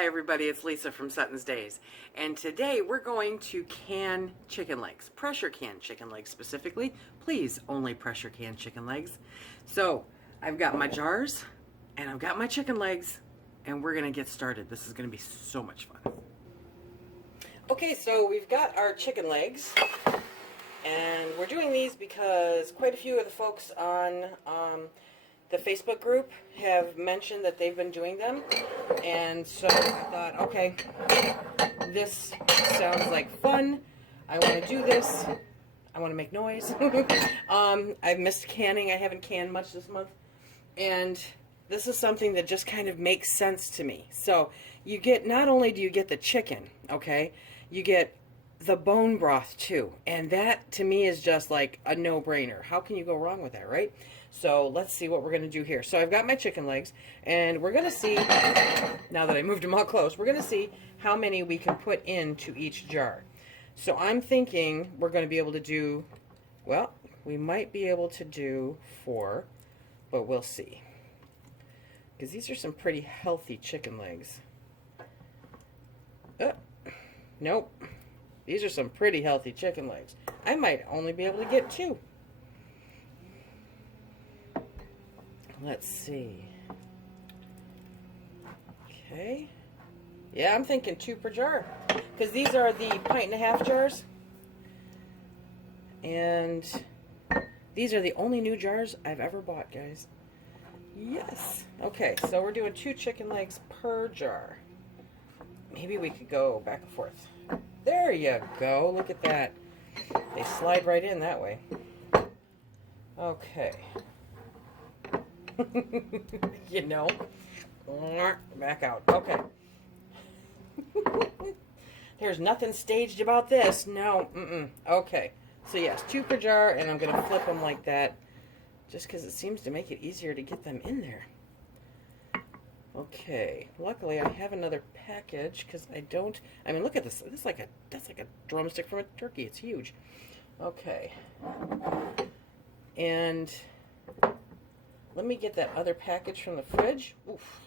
Hi everybody, it's Lisa from SuttonsDaze, and today we're going to can chicken legs, pressure can chicken legs specifically. Please, only pressure can chicken legs. So I've got my jars and I've got my chicken legs and we're gonna get started. This is gonna be so much fun. Okay, so we've got our chicken legs and we're doing these because quite a few of the folks on the Facebook group have mentioned that they've been doing them, and so I thought, okay, this sounds like fun. I want to do this. I want to make noise. I've missed canning. I haven't canned much this month, and this is something that just kind of makes sense to me. So you get, not only do you get the chicken, okay, you get the bone broth too, and that to me is just like a no-brainer. How can you go wrong with that, right? So let's see what we're going to do here. So I've got my chicken legs, and we're going to see, now that I moved them all close, we're going to see how many we can put into each jar. So I'm thinking we're going to be able to do, well, we might be able to do 4, but we'll see. Because these are some pretty healthy chicken legs. Nope. These are some pretty healthy chicken legs. I might only be able to get 2. Let's see. Okay. Yeah, I'm thinking 2 per jar. Because these are the pint-and-a-half jars. And these are the only new jars I've ever bought, guys. Yes. Okay, so we're doing 2 chicken legs per jar. Maybe we could go back and forth. There you go. Look at that. They slide right in that way. Okay. You know. Back out. Okay. There's nothing staged about this. No. Okay. So yes, 2 per jar, and I'm going to flip them like that just because it seems to make it easier to get them in there. Okay, luckily I have another package because I don't, I mean, look at this. That's like a drumstick from a turkey. It's huge. Okay. And let me get that other package from the fridge. Oof.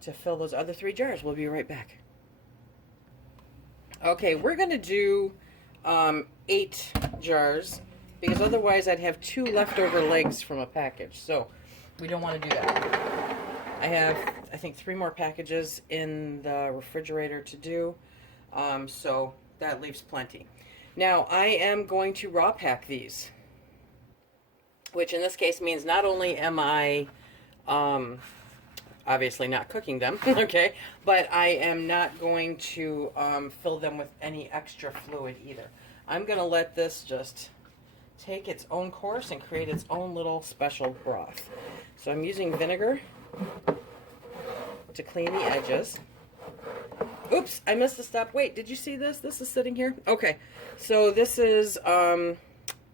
To fill those other 3 jars. We'll be right back. Okay, we're going to do 8 jars because otherwise I'd have 2 leftover legs from a package. So we don't want to do that. I have, I think, 3 more packages in the refrigerator to do, so that leaves plenty. Now, I am going to raw pack these, which in this case means not only am I obviously not cooking them, okay, but I am not going to fill them with any extra fluid either. I'm going to let this just take its own course and create its own little special broth. So I'm using vinegar to clean the edges. Oops, I missed a step. Wait, did you see this? This is sitting here. Okay, so this is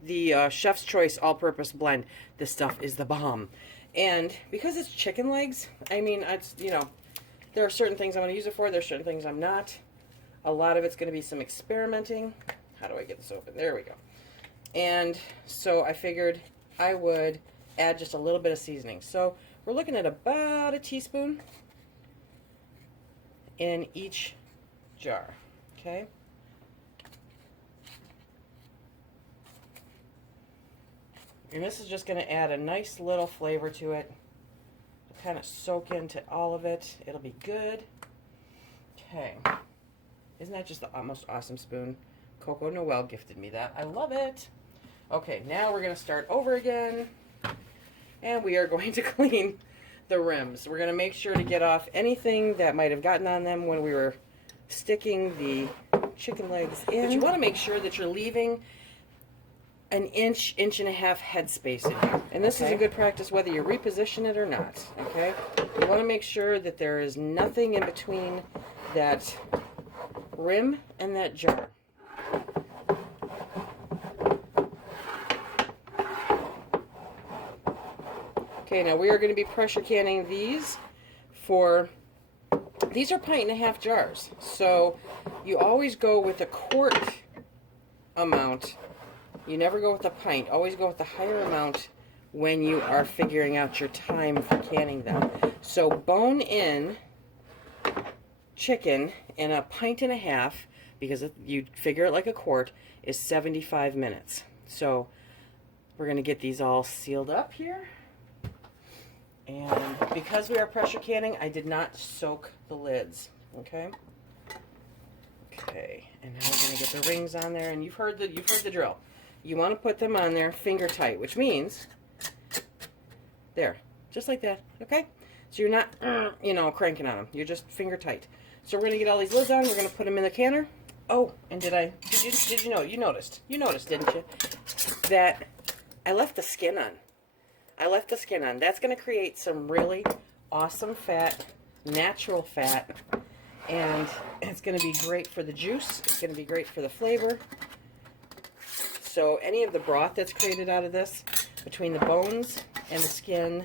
the Chef's Choice All-Purpose Blend. This stuff is the bomb. And because it's chicken legs, I mean, it's, you know, there are certain things I'm going to use it for. There are certain things I'm not. A lot of it's going to be some experimenting. How do I get this open? There we go. And so I figured I would add just a little bit of seasoning. So we're looking at about a teaspoon in each jar, okay? And this is just going to add a nice little flavor to it. Kind of soak into all of it. It'll be good. Okay. Isn't that just the most awesome spoon? Coco Noel gifted me that. I love it. Okay, now we're going to start over again. And we are going to clean the rims. We're going to make sure to get off anything that might have gotten on them when we were sticking the chicken legs in. But you want to make sure that you're leaving an inch and a half headspace in here. And this is a good practice whether you reposition it or not, okay? You want to make sure that there is nothing in between that rim and that jar. Okay, now we are going to be pressure canning these for, these are pint-and-a-half jars. So you always go with a quart amount. You never go with a pint. Always go with the higher amount when you are figuring out your time for canning them. So bone in chicken in a pint and a half, because you figure it like a quart, is 75 minutes. So we're going to get these all sealed up here. And because we are pressure canning, I did not soak the lids. Okay. Okay. And now we're going to get the rings on there. And you've heard the drill. You want to put them on there finger tight, which means there, just like that. Okay. So you're not, cranking on them. You're just finger tight. So we're going to get all these lids on. We're going to put them in the canner. Oh, and did you know? You noticed, didn't you? That I left the skin on. That's going to create some really awesome fat, natural fat, and it's going to be great for the juice. It's going to be great for the flavor. So any of the broth that's created out of this, between the bones and the skin,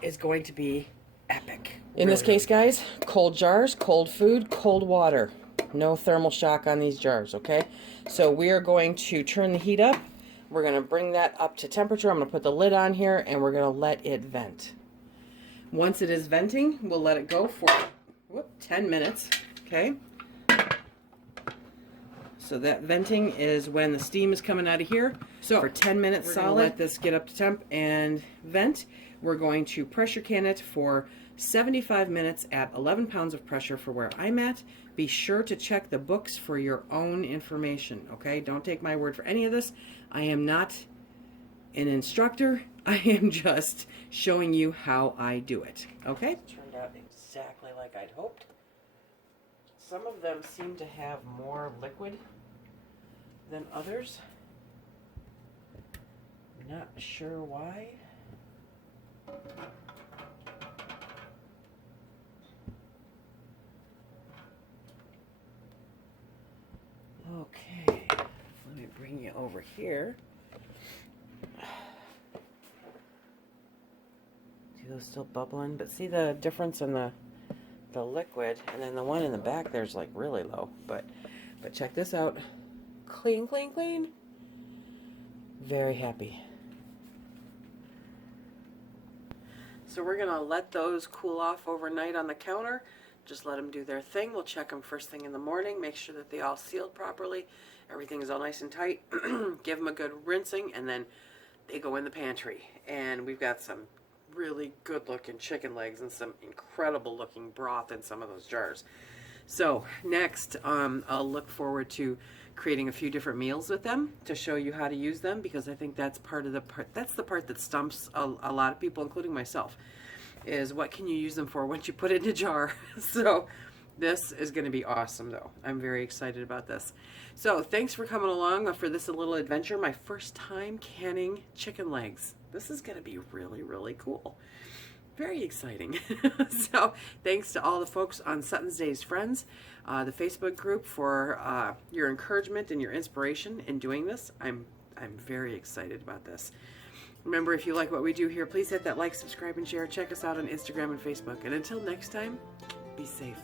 is going to be epic. In this case, guys, cold jars, cold food, cold water. No thermal shock on these jars, okay? So we are going to turn the heat up. We're going to bring that up to temperature. I'm going to put the lid on here, and we're going to let it vent. Once it is venting, we'll let it go for 10 minutes, okay? So that venting is when the steam is coming out of here. So for 10 minutes solid, let this get up to temp and vent. We're going to pressure can it for 75 minutes at 11 pounds of pressure for where I'm at. Be sure to check the books for your own information, okay? Don't take my word for any of this. I am not an instructor. I am just showing you how I do it, okay? Turned out exactly like I'd hoped. Some of them seem to have more liquid than others. Not sure why. Okay, let me bring you over here. See those still bubbling? But see the difference in the liquid, and then the one in the back there's like really low. But check this out. Clean, clean, clean. Very happy. So we're gonna let those cool off overnight on the counter. Just let them do their thing. We'll check them first thing in the morning, make sure that they all sealed properly. Everything is all nice and tight. Give them a good rinsing, and then they go in the pantry. And we've got some really good looking chicken legs and some incredible looking broth in some of those jars. So next, I'll look forward to creating a few different meals with them to show you how to use them, because I think that's that's the part that stumps a lot of people, including myself, is what can you use them for once you put it in a jar. So this is going to be awesome, though. I'm very excited about this. So thanks for coming along for this little adventure. My first time canning chicken legs. This is going to be really, really cool. Very exciting. So thanks to all the folks on SuttonsDaze Friends, the Facebook group, for your encouragement and your inspiration in doing this. I'm very excited about this. Remember, if you like what we do here, please hit that like, subscribe, and share. Check us out on Instagram and Facebook. And until next time, be safe.